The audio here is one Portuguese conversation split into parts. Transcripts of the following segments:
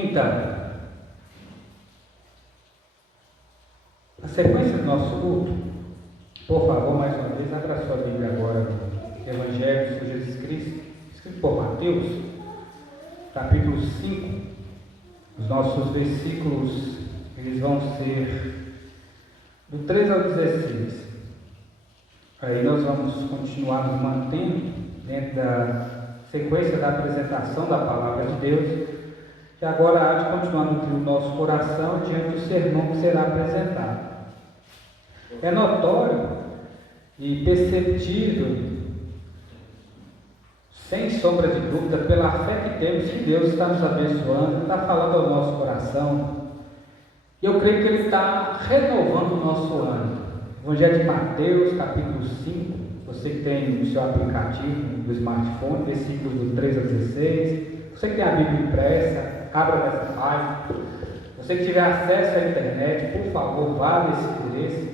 Então, a sequência do nosso culto, por favor, mais uma vez, abra sua Bíblia agora no Evangelho de Jesus Cristo, escrito por Mateus, capítulo 5. Os nossos versículos, eles vão ser do 13 ao 16. Aí nós vamos continuar nos mantendo dentro da sequência da apresentação da Palavra de Deus, que agora há de continuar no nosso coração diante do sermão que será apresentado. É notório e perceptível, sem sombra de dúvida, pela fé que temos, que Deus está nos abençoando, está falando ao nosso coração, e eu creio que Ele está renovando o nosso ano. Evangelho de Mateus, capítulo 5, você que tem no seu aplicativo do smartphone, versículos do 3 ao 16, você que tem a Bíblia impressa, abra nessa página. Você que tiver acesso à internet, por favor, vá nesse endereço,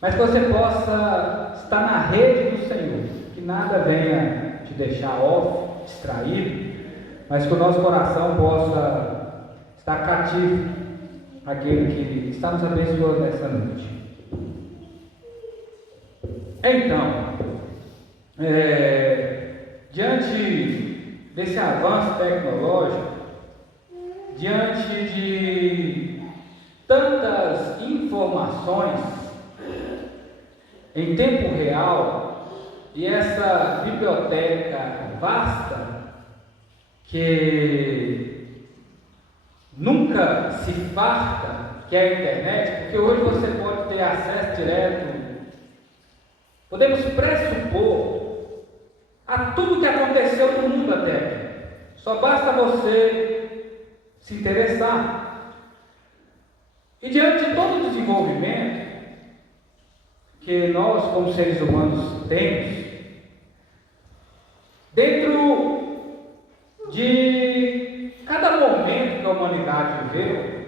mas que você possa estar na rede do Senhor, que nada venha te deixar off, distraído, mas que o nosso coração possa estar cativo àquele que está nos abençoando nessa noite. Então, diante desse avanço tecnológico, diante de tantas informações em tempo real e essa biblioteca vasta que nunca se farta, que é a internet, porque hoje você pode ter acesso direto, podemos pressupor a tudo que aconteceu no mundo até. Só basta você se interessar. E diante de todo o desenvolvimento que nós, como seres humanos, temos, dentro de cada momento que a humanidade viveu,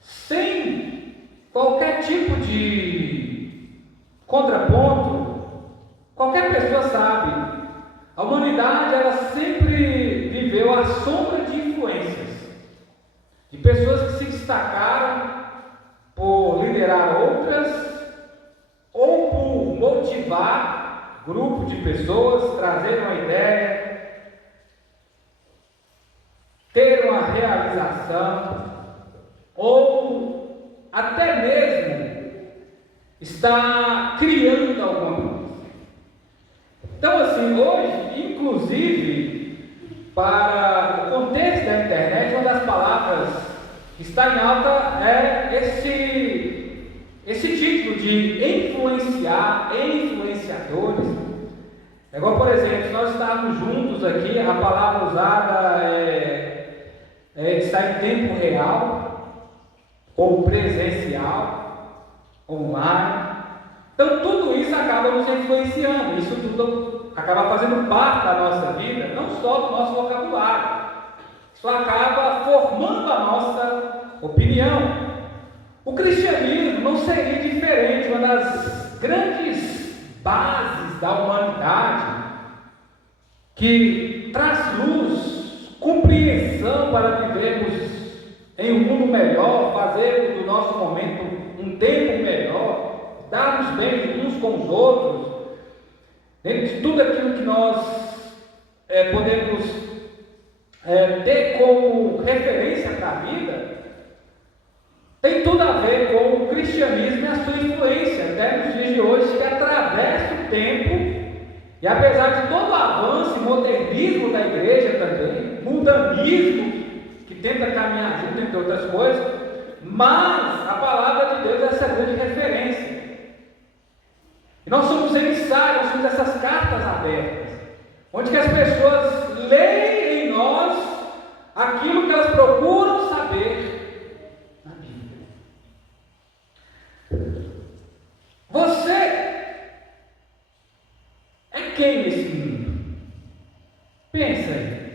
sem qualquer tipo de contraponto, qualquer pessoa sabe, a humanidade ela sempre viveu à sombra de influências, de pessoas que se destacaram por liderar outras, ou por motivar grupo de pessoas, trazer uma ideia, ter uma realização, ou até mesmo estar criando alguma coisa. Então, assim, hoje, inclusive, para o contexto da internet, uma das palavras que está em alta é esse título de influenciar, influenciadores. É igual, por exemplo, se nós estarmos juntos aqui, a palavra usada está em tempo real, ou presencial, online. Então tudo isso acaba nos influenciando, isso tudo acaba fazendo parte da nossa vida, não só do nosso vocabulário. Isso acaba formando a nossa opinião. O cristianismo não seria diferente, uma das grandes bases da humanidade, que traz luz, compreensão para vivermos em um mundo melhor, fazer do nosso momento um tempo melhor, darmos bem uns com os outros, dentro de tudo aquilo que nós podemos ter como referência para a vida, tem tudo a ver com o cristianismo e a sua influência, até nos dias de hoje, que atravessa o tempo, e apesar de todo o avanço e modernismo da igreja também, mundanismo, que tenta caminhar junto, entre outras coisas, mas a palavra de Deus é essa grande referência. E nós somos emissários, nós somos essas cartas abertas, onde que as pessoas leem em nós aquilo que elas procuram saber na Bíblia. Você é quem nesse mundo? Pensa aí.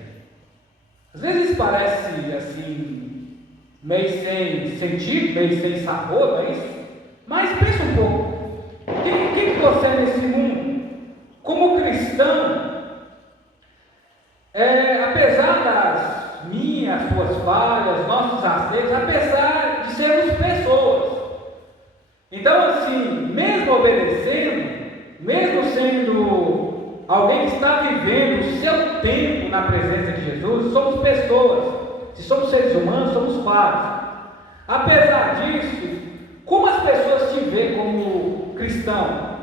Às vezes parece assim, meio sem sentido, meio sem sabor, não é isso? Mas pensa um pouco. Quem você é nesse mundo? Como cristão, apesar das minhas, as suas falhas, nossos acertos, apesar de sermos pessoas. Então, assim, mesmo obedecendo, mesmo sendo alguém que está vivendo o seu tempo na presença de Jesus, somos pessoas. Se somos seres humanos, somos falhos. Apesar disso, como as pessoas te veem como cristão?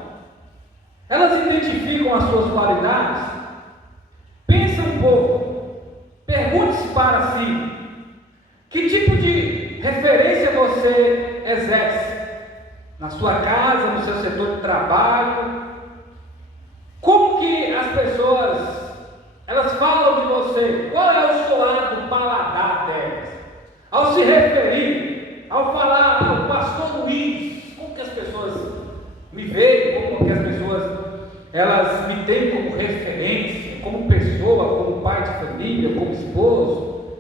Elas identificam as suas qualidades? Pensa um pouco. Pergunte-se para si: que tipo de referência você exerce? Na sua casa, no seu setor de trabalho? Como que as pessoas, elas falam de você? Qual é o soar do paladar delas? Ao se referir, ao falar, o pastor Luiz, como que as pessoas me veem? Como que as pessoas, elas me têm como referência, como pessoa, como pai de família, como esposo,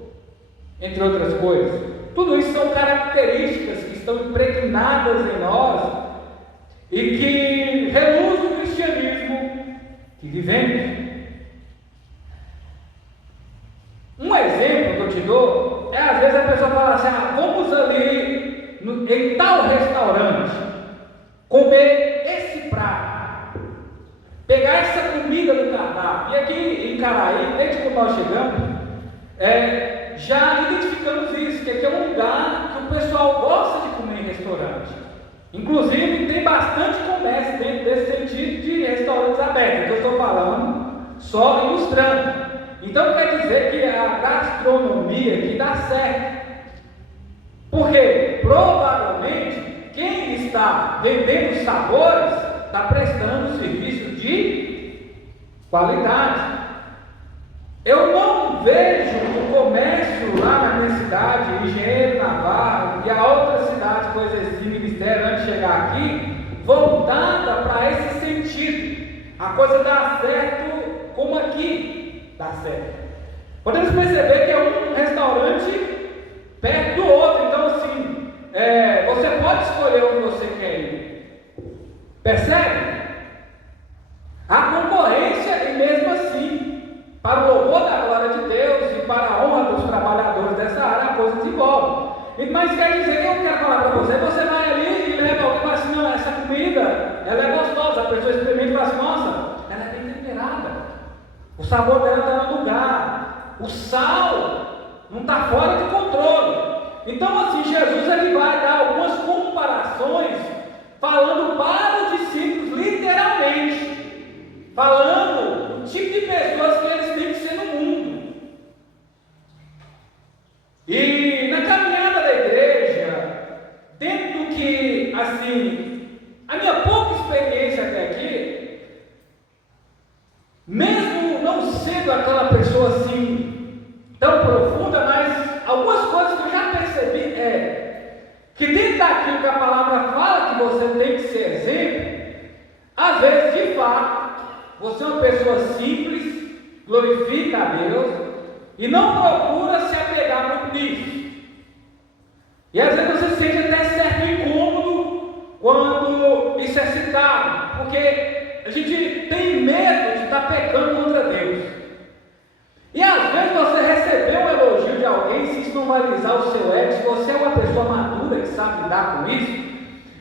entre outras coisas? Tudo isso são características que estão impregnadas em nós e que reluz o cristianismo que vivemos. Um exemplo que eu te dou é, às vezes a pessoa fala assim: vamos ali em tal restaurante comer esse prato, pegar essa comida do cardápio. E aqui em Caraí, desde quando nós chegamos, já identificamos isso, que aqui é um lugar que o pessoal gosta de comer em restaurante. Inclusive tem bastante comércio dentro desse sentido de restaurantes abertos, que eu estou falando, só ilustrando. Então quer dizer que a gastronomia aqui dá certo. Porque provavelmente quem está vendendo sabores está prestando serviço de qualidade. Eu não vejo o comércio lá na minha cidade, Engenheiro Navarro e a outra cidade que eu exerci ministério antes de chegar aqui, voltada para esse sentido. A coisa dá certo como aqui dá certo. Podemos perceber que é um restaurante perto do outro. Então, assim, você pode escolher onde você quer ir. Percebe? Há concorrência e mesmo assim, para o louvor da glória de Deus e para a honra dos trabalhadores dessa área, a coisa desenvolve. Mas quer dizer que eu quero falar para você: você vai ali e leva alguém e fala assim: não, essa comida, ela é gostosa. A pessoa experimenta e fala assim: nossa, ela é bem temperada, o sabor dela está no lugar, o sal não está fora de controle. Então, assim, Jesus ele vai dar algumas comparações, falando para os discípulos, literalmente, falando o tipo de pessoas que eles têm que ser no mundo. E na caminhada da igreja, dentro do que, assim, a minha pouca experiência até aqui, mesmo não sendo aquela pessoa assim tão profunda, mas algumas coisas que eu já percebi que dentro daquilo que a palavra fala que você tem que ser exemplo, às vezes de fato você é uma pessoa simples, glorifica a Deus e não procura se apegar muito nisso. E às vezes você sente até certo incômodo quando isso é citado, porque a gente tem medo de estar pecando contra Deus. E às vezes você recebeu um elogio de alguém, se isso não valorizar o seu ego, se você é uma pessoa madura que sabe lidar com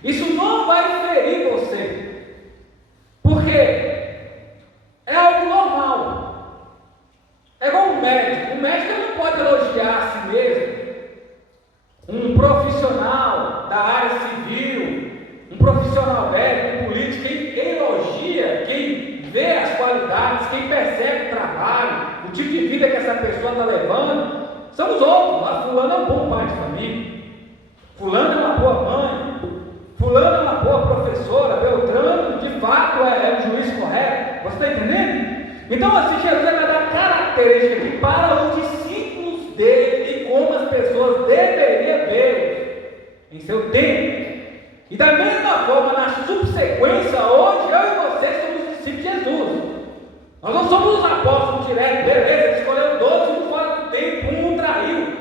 isso não vai ferir você, porque é algo normal. É igual um médico. O médico não pode elogiar a si mesmo. Um profissional da área civil, um profissional médico, um político, quem elogia, quem vê as qualidades, quem percebe o trabalho, o tipo de vida que essa pessoa está levando, são os outros. Fulano é um bom pai de família, fulano é uma boa mãe, fulano é uma boa professora, Beltrano de fato é um juiz correto. Você está entendendo? Então, assim, Jesus vai dar características aqui para os discípulos dele e como as pessoas deveriam ver em seu tempo. E da mesma forma, na subsequência, hoje eu e você somos discípulos de Jesus. Nós não somos os apóstolos direto, beleza, ele escolheu 12, um fora do tempo, um traiu.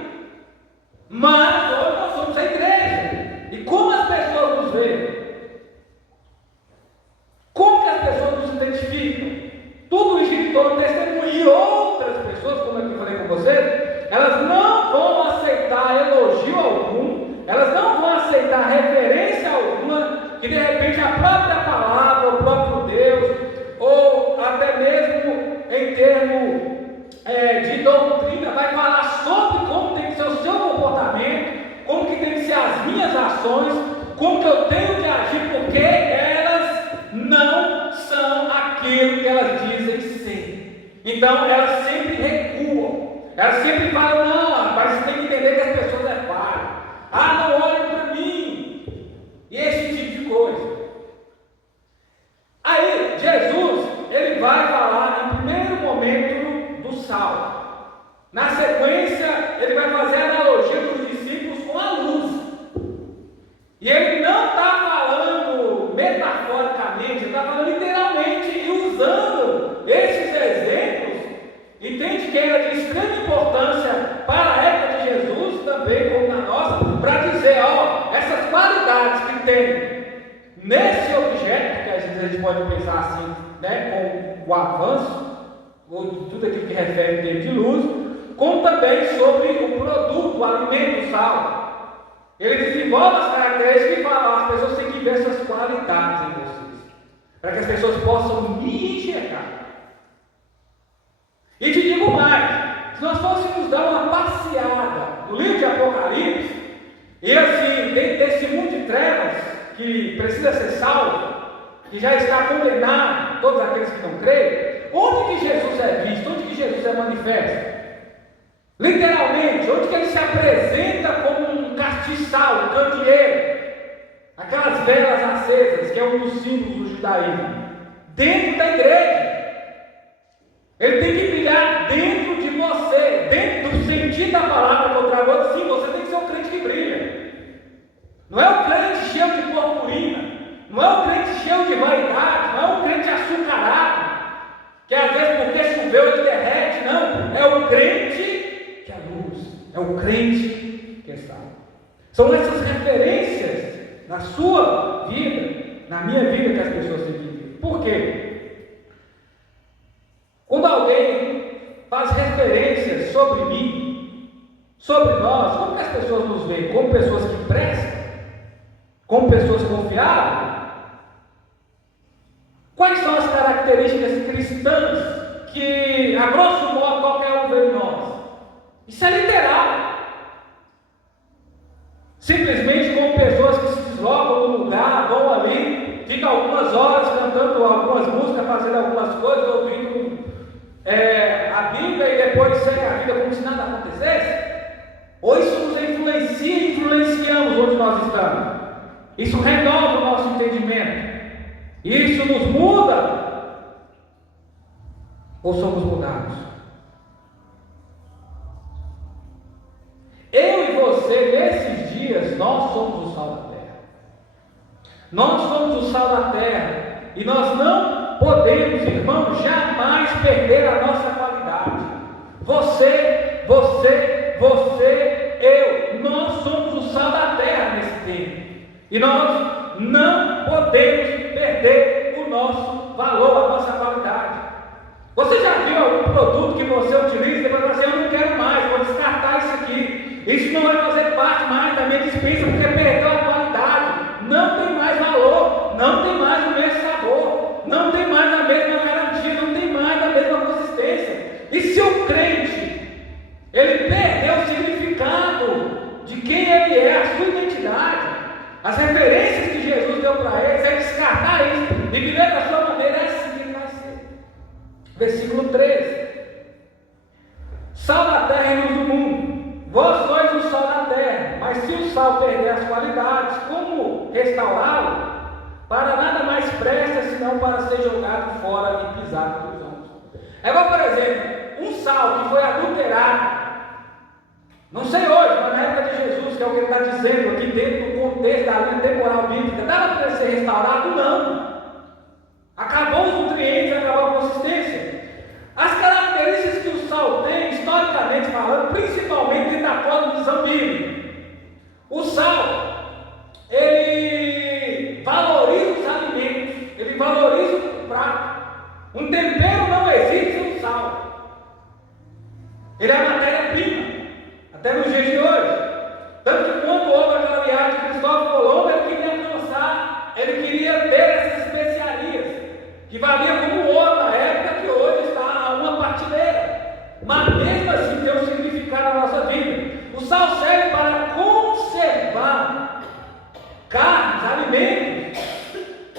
Mas hoje nós somos a igreja. E como as pessoas nos veem? Como que as pessoas nos identificam? Tudo isso em torno do testemunho. E outras pessoas, como eu falei com vocês, elas doutrina, vai falar sobre como tem que ser o seu comportamento, como que tem que ser as minhas ações, como que eu tenho que agir, porque elas não são aquilo que elas dizem ser. Então elas sempre recuam, elas sempre falam, não, mas você tem que entender que as pessoas é falha. Ah, não olhem para mim. E esse tipo de coisa. Aí Jesus, ele vai falar em primeiro momento do sal. Na sequência, ele vai fazer a analogia dos discípulos com a luz. E ele não está falando metaforicamente, ele está falando literalmente e usando esses exemplos. Entende que era de extrema importância para a época de Jesus, também como na nossa, para dizer, ó, essas qualidades que tem nesse objeto, que às vezes a gente pode pensar assim, né, com o avanço, ou tudo aquilo que refere ao tempo de luz, como também sobre o produto, o alimento, o sal. Ele desenvolve as características e fala, as pessoas têm que ver essas qualidades em vocês, para que as pessoas possam me enxergar. E te digo mais, se nós fôssemos dar uma passeada no livro de Apocalipse, e assim, dentro desse mundo de trevas, que precisa ser salvo, que já está condenado, todos aqueles que não creem, onde que Jesus é visto, onde que Jesus é manifesto? Literalmente, onde que ele se apresenta como um castiçal, um candeeiro, aquelas velas acesas, que é um dos símbolos do judaísmo, dentro da igreja. Ele tem que brilhar dentro de você, dentro do sentido da palavra que eu trago hoje. Sim, você tem que ser um crente que brilha. Não é um crente cheio de purpurina, não é um crente cheio de vaidade, não é um crente açucarado, que às vezes porque choveu ele derrete, não. É o crente que é luz, é o crente que é sal. São essas referências na sua vida, na minha vida, que as pessoas têm que ver. Por quê? Quando alguém faz referências sobre mim, sobre nós, como que as pessoas nos veem? Como pessoas que prestam? Como pessoas confiáveis? Quais são as características cristãs que, a grosso modo, qualquer um vê em nós? Isso é literal. Simplesmente como pessoas que se deslocam do lugar, vão ali, ficam algumas horas cantando algumas músicas, fazendo algumas coisas, ouvindo a Bíblia e depois segue a vida como se nada acontecesse? Ou isso nos influencia e influenciamos onde nós estamos? Isso renova o nosso entendimento? Isso nos muda? Ou somos mudados? Eu e você, nesses dias, nós somos o sal da terra. Nós somos o sal da terra. E nós não podemos, irmãos, jamais perder a nossa qualidade. Você, eu, nós somos o sal da terra nesse tempo. E nós não podemos perder o nosso valor, a nossa qualidade. Você já viu algum produto que você utiliza e você fala assim, eu não quero mais, vou descartar isso aqui. Isso não vai fazer parte mais da minha dispensa, porque perdeu a qualidade. Não tem mais valor, não tem mais o mesmo sabor, não tem mais a mesma garantia, não tem mais a mesma consistência. E se o crente, ele perdeu o significado de quem ele é, a sua identidade, as referências que Jesus deu para ele, é descartar isso e viver da sua maneira, é assim que ele vai ser. Versículo 13: sal da terra e luz do mundo. Vós sois o sal da terra, mas se o sal perder as qualidades, como restaurá-lo? Para nada mais presta, senão para ser jogado fora e pisado pelos homens. É igual, por exemplo, um sal que foi adulterado. Não sei hoje, mas na época de Jesus, que é o que ele está dizendo aqui dentro do contexto da linha temporal bíblica, dava para ele ser restaurado? Não. Acabou os nutrientes, acabou a consistência. As características que o sal tem, historicamente falando, principalmente dentro da cosmovisão bíblica. O sal, ele valoriza os alimentos, ele valoriza o prato. Um tempero não existe sem o sal. Ele é a matéria-prima, até nos dias de hoje. Tanto que quando houve aquela viagem de Cristóvão Colombo, ele queria alcançar, ele queria ter essas especiarias, que valia como ouro na época, que hoje está a uma partilheira. Mas mesmo assim, sal serve para conservar carnes, alimentos,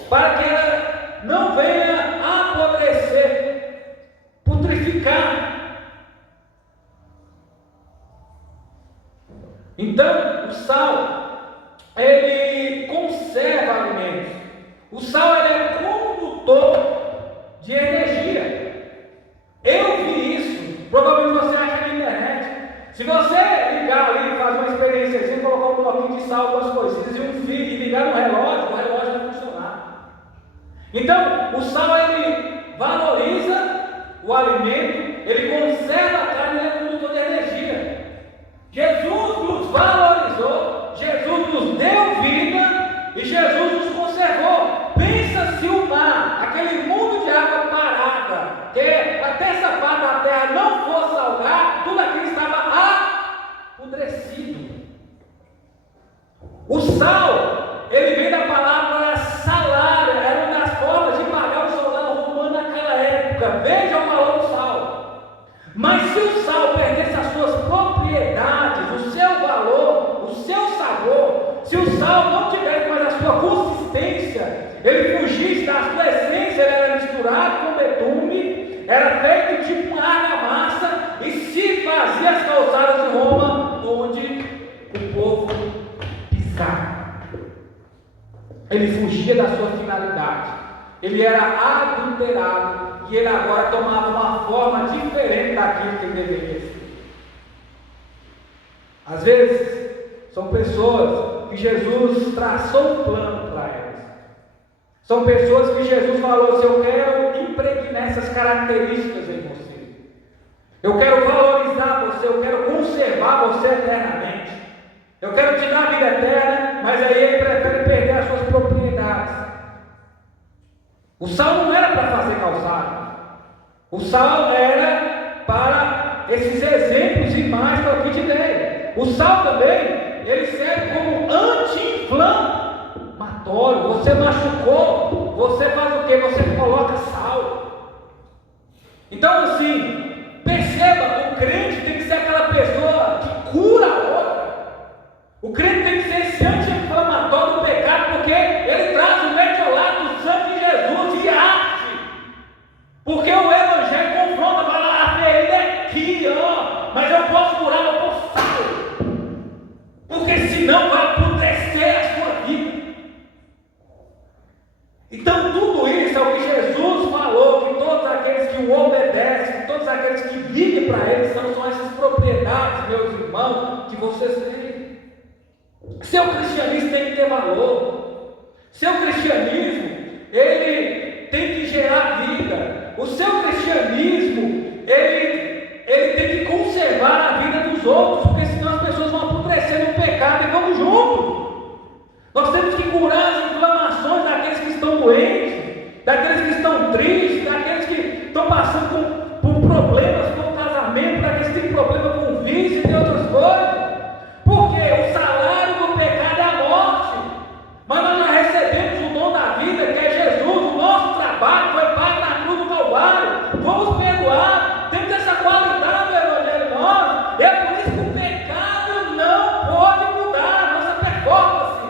para que ela não venha a apodrecer, putrificar. Então, o sal, ele conserva alimentos. O sal, ele é condutor de energia. Eu vi isso, provavelmente você acha na internet. Se você ligar ali, fazer uma experiência assim, colocar um bloquinho de sal, duas coisinhas e um fio e ligar no relógio, o relógio vai funcionar. Então, o sal, ele valoriza o alimento, ele conserva a carne, ele é condutor de energia. Jesus nos valorizou, Jesus nos deu vida e Jesus nos conservou. Pensa se o mar, aquele mundo de água parada, que até essa parte da terra não fosse salgar, tudo aquilo estava apodrecido. O sal, ele vem da palavra salário, era uma das formas de pagar o soldado romano naquela época. Veja o valor do sal. Mas se o sal perdesse as suas propriedades, o seu valor, o seu sabor, se o sal não tivesse mais a sua consistência, ele fugisse da sua essência, ele era misturado com betume, era feito tipo uma argamassa e se fazia as calçadas de Roma, onde o povo pisava. Ele fugia da sua finalidade, ele era adulterado e ele agora tomava uma forma diferente daquilo que ele deveria ser. Às vezes, são pessoas que Jesus traçou um plano para elas. São pessoas que Jesus falou assim: eu quero impregnar essas características em você. Eu quero valorizar você, eu quero conservar você eternamente. Eu quero te dar a vida eterna, mas aí ele prefere perder as suas propriedades. O sal não era para fazer calçado. O sal era para esses exemplos e mais que eu aqui te dei. O sal também, ele serve como anti-inflamatório. Você machucou, você faz o que? Você coloca sal. Então assim, perceba, o crente tem que ser aquela pessoa que cura a outra. O crente tem que ser esse anti-inflamatório do pecado, porque ele traz o metiolato do sangue de Jesus e arte. Porque o evangelho confronta, fala: a ferida é aqui, ó, mas eu posso curar, eu posso sal. Porque senão vai apodrecer a sua vida. Então tudo isso é o que Jesus falou, que todos aqueles que o obedecem, todos aqueles que vivem para ele, são essas propriedades, meus irmãos, que vocês têm. Seu cristianismo tem que ter valor. Seu cristianismo, ele tem que gerar vida. O seu cristianismo, ele tem que conservar a vida dos outros, porque senão as pessoas vão apodrecer no pecado e vamos juntos. Nós temos que curar as inflamações daqueles que estão doentes, daqueles que estão tristes, daqueles que estão passando por problemas com o casamento, daqueles que têm problema com o vício e tem outras coisas. Porque o salário do pecado é a morte, mas nós já recebemos o dom da vida, que é Jesus. O nosso trabalho foi pago na cruz do Calvário. Vamos perdoar, temos essa qualidade do Evangelho em nós. É por isso que o pecado não pode mudar a nossa performance.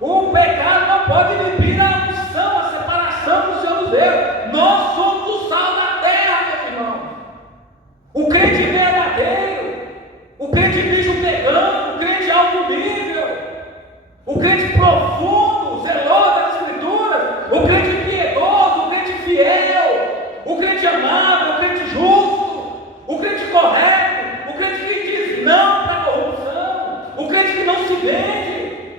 O pecado não pode inibir a unção, a separação do Senhor dos Deus. Nós somos o sal da terra, meus irmãos. O crente verdadeiro, o crente bicho pegando, o crente alto nível, o crente profundo, zeloso das Escrituras, o crente piedoso, o crente fiel, o crente amável, o crente justo, o crente correto, o crente que diz não para a corrupção, o crente que não se vende,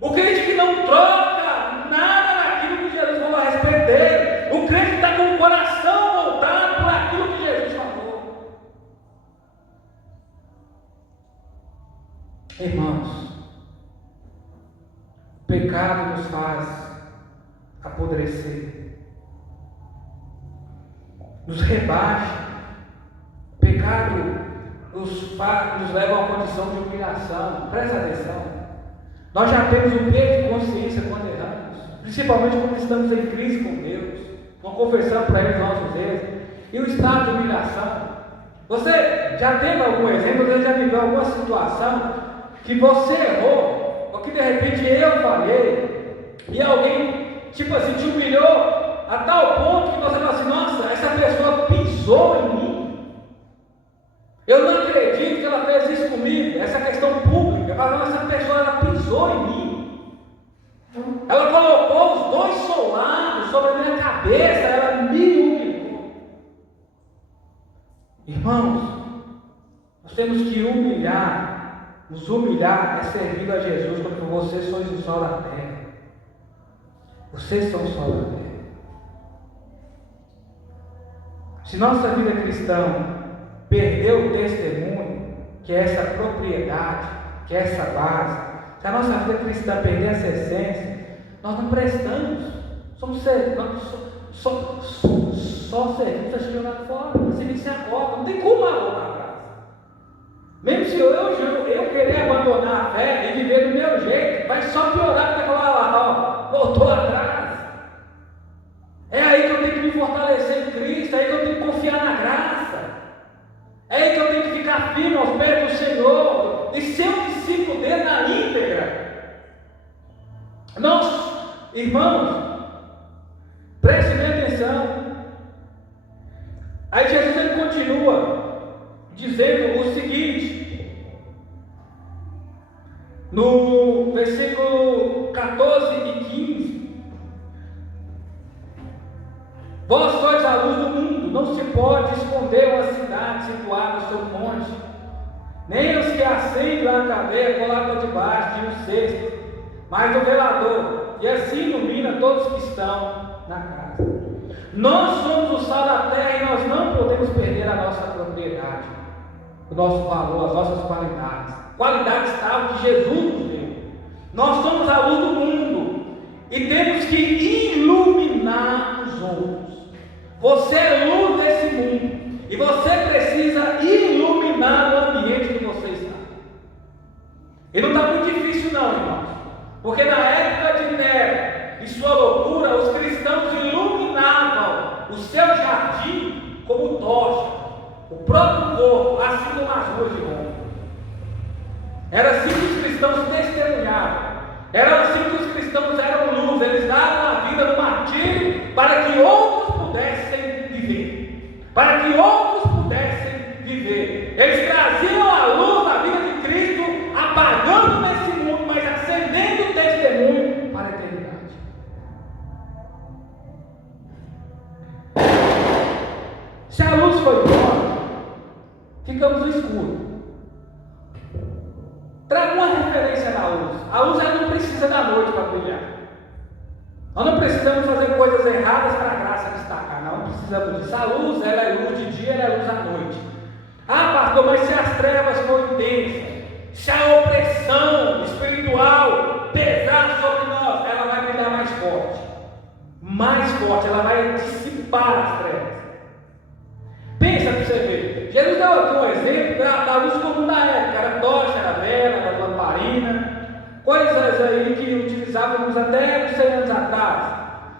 o crente que não troca nada daquilo que Jesus falou a respeito dele, o crente que está com o coração voltado para aquilo que Jesus falou. Irmãos, o pecado nos faz apodrecer, nos rebaixa. O pecado nos leva a uma condição de humilhação. Presta atenção. Nós já temos um peso de consciência quando erramos, principalmente quando estamos em crise com Deus, não confessamos para Ele os nossos erros. E o estado de humilhação, Você já teve algum exemplo, você já viveu alguma situação que você errou, ou que de repente eu falhei, e alguém, tipo assim, te humilhou a tal ponto que você fala assim: nossa, essa pessoa pisou em mim. Eu não acredito que ela fez isso comigo, essa questão pública. Eu falo: não, essa pessoa ela pisou em mim. Ela colocou os dois soldados sobre a minha cabeça, ela me humilhou. Irmãos, nós temos que humilhar, nos humilhar é servir a Jesus, porque vocês sois o sol da terra. Vocês são o sol da terra. Se nossa vida cristã perdeu o testemunho, que é essa propriedade, que é essa base, se a nossa vida cristã perder essa essência, nós não prestamos. Somos só servimos a chegar lá fora, servimos agora, não tem como voltar atrás. Mesmo se eu querer abandonar a fé e viver do meu jeito, vai só piorar, porque falar lá, ó, voltou atrás. É aí que eu tenho que me fortalecer em Cristo, é aí que eu tenho que confiar na graça, é aí que eu tenho que ficar firme aos pés do Senhor e ser um discípulo dele na íntegra. Nós, irmãos, prestem bem atenção. Aí Jesus ele continua dizendo o seguinte, no versículo 14 e 15: vós sois a luz do mundo, não se pode esconder uma cidade situada sobre um monte, nem os que acendem a cadeia colocam debaixo de um cesto, mas do velador, e assim ilumina todos que estão na casa. Nós somos o sal da terra e nós não podemos perder a nossa propriedade, o nosso valor, as nossas qualidades tal que Jesus nos deu. Nós somos a luz do mundo e temos que iluminar os outros. Você é luz desse mundo e você precisa iluminar o ambiente que você está. E não está muito difícil não, irmãos, porque na época de Nero e sua loucura, os cristãos iluminavam o seu jardim como tocha, o próprio corpo, assim como as ruas de Roma. Era assim que os cristãos testemunhavam, era assim que os cristãos eram luz, eles davam a vida no martírio para que outros pudessem viver, para que outros pudessem viver. Eles traziam a luz da vida de Cristo, apagando nesse mundo, mas acendendo o testemunho para a eternidade. Se a luz foi embora, ficamos no escuro. Traga uma referência da luz. A luz ela não precisa da noite para brilhar. Nós não precisamos fazer coisas erradas para a graça destacar. Não precisamos disso. A luz ela é luz de dia, ela é luz à noite. Ah, pastor, mas se as trevas forem intensas, se a opressão espiritual pesar sobre nós, ela vai brilhar mais forte. Mais forte, ela vai dissipar as trevas. Pensa para você ver. Jesus deu aqui um exemplo da luz comum da época. Era tocha, era vela, era lamparina, coisas aí que utilizávamos até 100 anos atrás.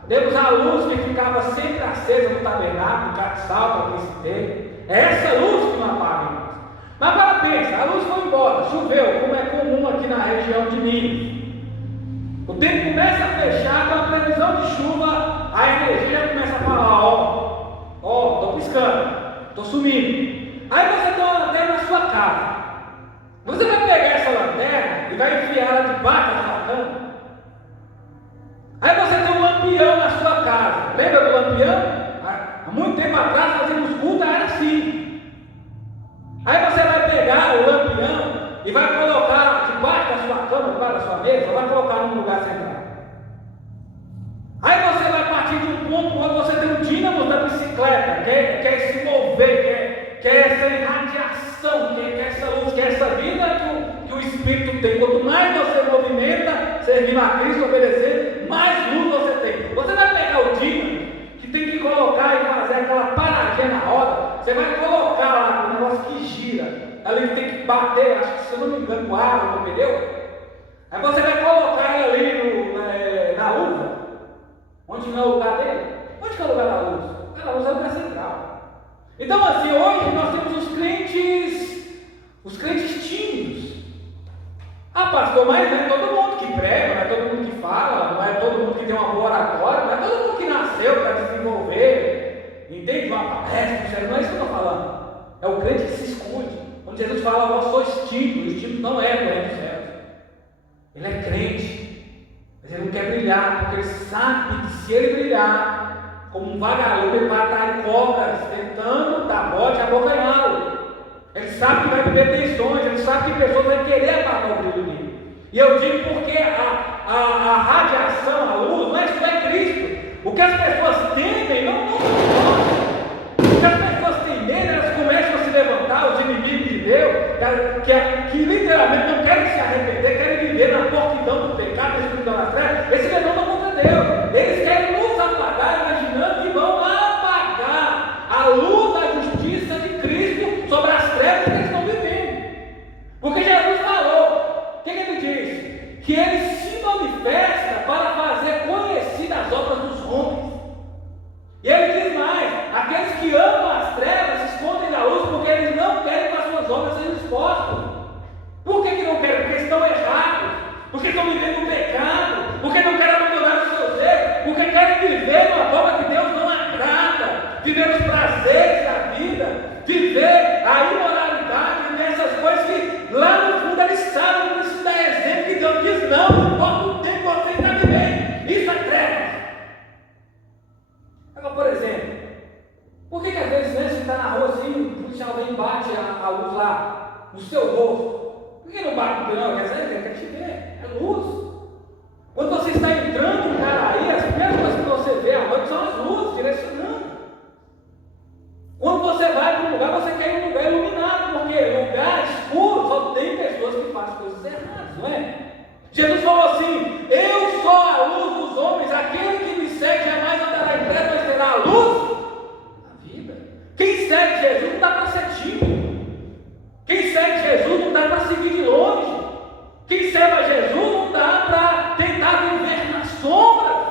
Temos a luz que ficava sempre acesa no tabernáculo, no caçal, para quem se tem. É essa luz que não apaga mais. Mas agora pensa, a luz foi embora, choveu, como é comum aqui na região de Minas. O tempo começa a fechar, com a previsão de chuva, a energia começa a falar: ó, estou piscando, estou sumindo. Aí você tem uma lanterna na sua casa. Você vai pegar essa lanterna e vai enfiar ela debaixo da sua cama. Aí você tem um lampião na sua casa. Lembra do lampião? Há muito tempo atrás, fazendo cultos, era assim. Aí você vai pegar o lampião e vai colocar debaixo da sua cama, debaixo da sua mesa, vai colocar num lugar central. Aí você vai partir de um ponto onde você tem um dínamo da bicicleta, quer se mover, quer essa irradiação, quer essa luz, quer essa vida que o Espírito tem. Quanto mais você movimenta, servindo a Cristo, obedecendo, mais luz você tem. Você vai pegar o dínamo, que tem que colocar e fazer aquela paradinha na roda, você vai colocar lá um negócio que gira, ali que tem que bater, acho que se eu não me engano, com água no pneu. Aí você vai colocar ele ali na uva. Onde não é o lugar dele? Onde que é o lugar da luz? O lugar da luz é o lugar central. Então, assim, hoje nós temos os crentes tímidos. Ah, pastor, mas não é todo mundo que prega, não é todo mundo que fala, não é todo mundo que tem uma boa oratória, não é todo mundo que nasceu para desenvolver, entende? Uma palestra, não é isso que eu estou falando. É o crente que se esconde. Quando Jesus fala, vós sois tímidos, o tímido não é do reino dos céus. Ele é crente, mas ele não quer brilhar, porque ele sabe que se ele brilhar, como um vagalume, ele vai estar em cobras, tentando dar bote a abocanhá-lo. Ele sabe que vai viver tensões, ele sabe que pessoas vão querer apagar o brilho dele. E eu digo porque a radiação, a luz, não é isso, é Cristo. O que as pessoas temem não funciona. O que as pessoas têm medo, elas começam a se levantar, os inimigos de Deus, que literalmente não querem se arrepender, querem viver na porquidão do pecado, na escuridão das trevas, eles se levantam contra Deus. Eles querem nos apagar, imaginando que vão apagar a luz da justiça de Cristo sobre as trevas que eles estão vivendo. Porque Jesus falou, o que ele diz? Que ele se manifesta para fazer conhecidas as obras dos homens. E ele diz mais: aqueles que amam as trevas se escondem da luz porque eles não querem que as suas obras sejam expostas. Por que não querem? Porque estão errados, porque estão vivendo no pecado, porque não querem abandonar os seus erros, porque querem viver de uma forma que Deus não agrada, viver os prazeres da vida, viver a imoralidade, viver essas coisas que lá no fundo eles sabem que precisam dar exemplo, que Deus diz: não importa o tempo que você está vivendo, isso é trevas. Agora, por exemplo, por que às vezes você está na rua assim, o policial vem e bate a luz lá no seu rosto? Por que não bate no pneu? Quer te ver, é luz. Quando você está entrando um cara aí, as primeiras coisas que você vê à noite são as luzes direcionando. Quando você vai para um lugar, você quer ir em um lugar iluminado, porque lugar escuro só tem pessoas que fazem coisas erradas, não é? Jesus falou assim: eu sou a luz dos homens, aquele que me segue jamais andará em trevas, mas terá a luz da vida. Quem segue Jesus não dá para ser tímido. Quem segue Jesus não dá para seguir de longe. Quem segue a Jesus não dá para tentar viver nas sombras.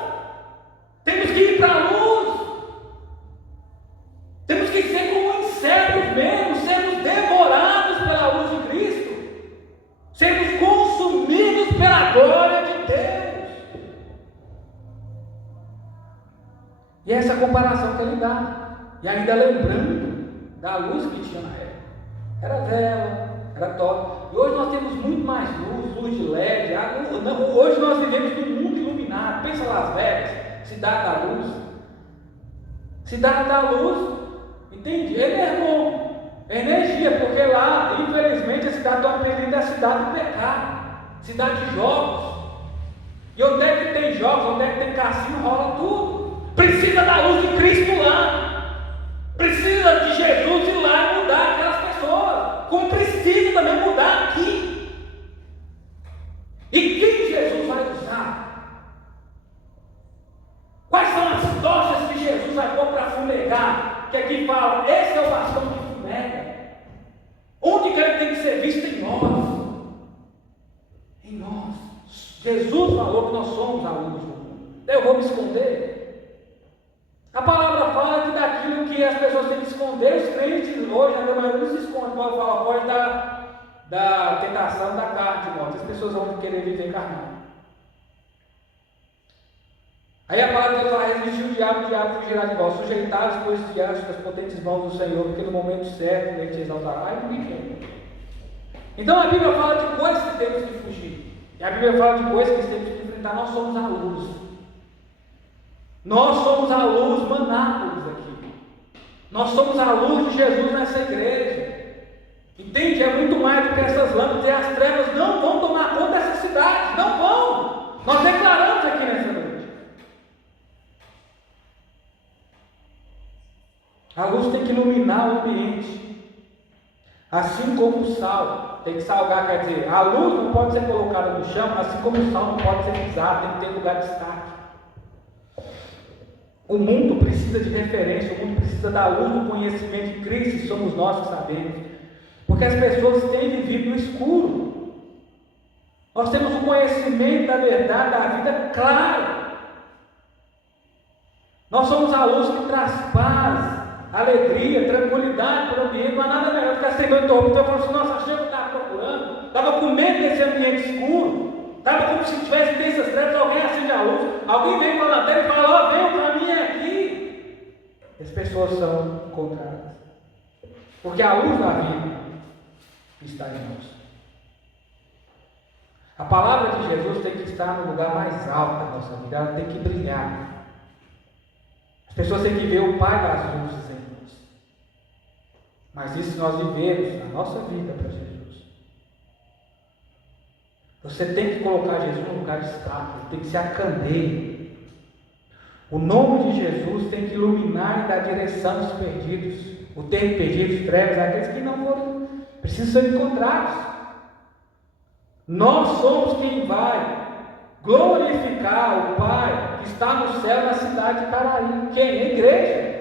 Temos que ir para a luz. Temos que ser como insetos mesmo, sermos devorados pela luz de Cristo, sermos consumidos pela glória de Deus. E essa comparação que ele dá, e ainda lembrando da luz que tinha na época. Era vela, era top. E hoje nós temos muito mais luz de LED. Hoje nós vivemos num mundo iluminado. Pensa Las Vegas, cidade da luz. Cidade da luz, entende? Ele é bom, é energia, porque lá, infelizmente, a cidade está perdendo a cidade do pecado, cidade de jogos. E onde é que tem jogos, onde é que tem cassino, rola tudo. Precisa da luz de Cristo lá. Precisa de Jesus ir lá e mudar aquelas pessoas, como precisa também mudar aqui. E quem Jesus vai usar? Quais são as tochas que Jesus vai pôr para fumegar? Que aqui fala, esse é o bastão que fumega. Onde que ele tem que ser visto? Em nós. Em nós. Jesus falou que nós somos a luz do mundo. Eu vou me esconder? A palavra fala que daquilo que as pessoas têm que esconder, os crentes hoje, na maioria, não se esconde. Paulo fala, pode da tentação da carne, irmão. As pessoas vão querer viver carnal. Aí a palavra de Deus fala, resistir o diabo fugirá de vós. Sujeitai-vos, pois, diante das potentes mãos do Senhor, porque no momento certo ele te exaltará. Ai, bonito. Então a Bíblia fala de coisas que temos que fugir. E a Bíblia fala de coisas que temos que enfrentar. Nós somos a luz. Nós somos a luz, Manápolis aqui. Nós somos a luz de Jesus nessa igreja. Entende? É muito mais do que essas lâmpadas, e as trevas não vão tomar conta dessa cidade. Não vão. Nós declaramos aqui nessa noite. A luz tem que iluminar o ambiente. Assim como o sal tem que salgar, quer dizer, a luz não pode ser colocada no chão, assim como o sal não pode ser pisado, tem que ter lugar de destaque. O mundo precisa de referência, o mundo precisa da luz do conhecimento de Cristo, e somos nós que sabemos. Porque as pessoas têm vivido no escuro. Nós temos o conhecimento da verdade, da vida claro. Nós somos a luz que traz paz alegria, tranquilidade para o ambiente. Não há nada melhor do que a segunda interrupção. Eu falo assim, nossa, achei que eu estava procurando, estava com medo desse ambiente escuro, estava como se tivesse dessas trevas, alguém acende a luz, alguém vem com a lanterna e fala, ó, vem, o caminho é aqui. As pessoas são encontradas, porque a luz da vida está em nós. A palavra de Jesus tem que estar no lugar mais alto da nossa vida, ela tem que brilhar. As pessoas têm que ver o Pai das luzes em nós. Mas isso nós vivemos a nossa vida para Jesus. Você tem que colocar Jesus no lugar de destaque, tem que ser a candeia. O nome de Jesus tem que iluminar e dar direção aos perdidos. O termo perdidos, trevas, aqueles que não foram, precisam ser encontrados. Nós somos quem vai glorificar o Pai que está no céu, na cidade de Caraí. Quem? A igreja.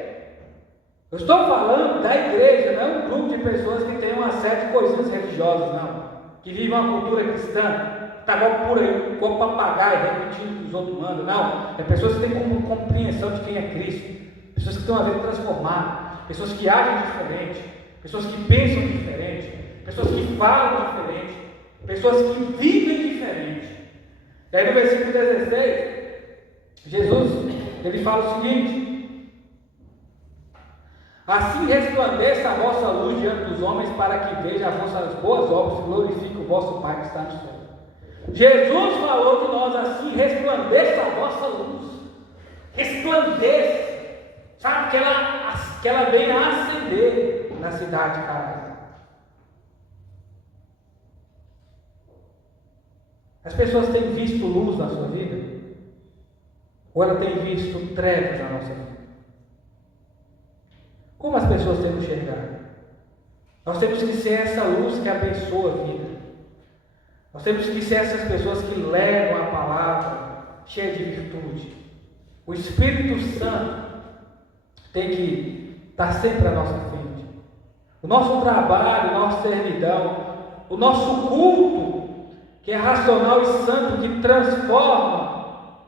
Eu estou falando da igreja, não é um grupo de pessoas que tem uma série de coisinhas religiosas, não. Que vivem uma cultura cristã, está igual por aí, como papagaio, repetindo o que os outros mandam. Não, é pessoas que têm compreensão de quem é Cristo, pessoas que estão a ver transformar, pessoas que agem diferente, pessoas que pensam diferente, pessoas que falam diferente, pessoas que vivem diferente. E aí no versículo 16, Jesus, ele fala o seguinte: assim resplandeça a vossa luz diante dos homens, para que vejam as vossas boas obras e glorifique o vosso Pai que está no céu. Jesus falou de nós assim: resplandeça a vossa luz, resplandeça, sabe, que ela venha acender na cidade de Caraí. As pessoas têm visto luz na sua vida? Ou ela tem visto trevas na nossa vida? Como as pessoas têm que enxergar? Nós temos que ser essa luz que abençoa a vida. Nós temos que ser essas pessoas que levam a palavra cheia de virtude. O Espírito Santo tem que estar sempre à nossa frente. O nosso trabalho, a nossa servidão, o nosso culto, que é racional e santo, que transforma,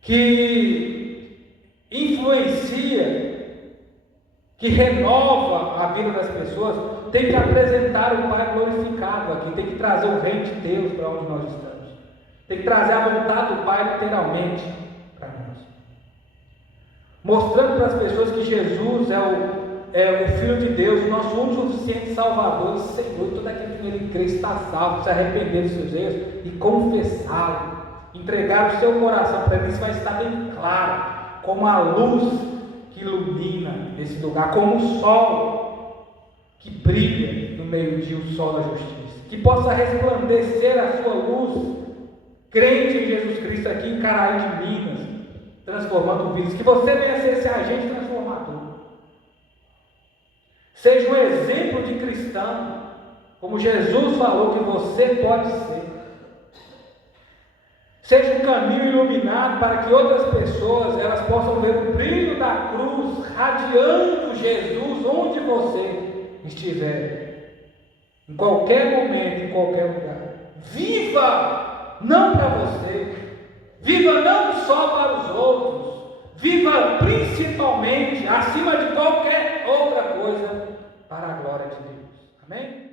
que influencia, que renova a vida das pessoas, tem que apresentar o Pai glorificado aqui, tem que trazer o reino de Deus para onde nós estamos, tem que trazer a vontade do Pai literalmente para nós, mostrando para as pessoas que Jesus é o Filho de Deus, o nosso único suficiente Salvador e Senhor. Todo aquele que nele crê está salvo, se arrepender dos seus erros e confessá-lo, entregar o seu coração para ele. Isso vai estar bem claro, como a luz que ilumina esse lugar, como o sol que brilha no meio-dia, o sol da justiça, que possa resplandecer a sua luz, crente em Jesus Cristo aqui em Caraí de Minas, transformando vidas, que você venha ser esse agente transformador. Seja um exemplo de cristão, como Jesus falou que você pode ser. Seja um caminho iluminado para que outras pessoas elas possam ver o brilho da cruz radiando Jesus onde você estiver, em qualquer momento, em qualquer lugar. Viva não para você, viva não só para os outros, viva principalmente, acima de qualquer outra coisa, para a glória de Deus. Amém?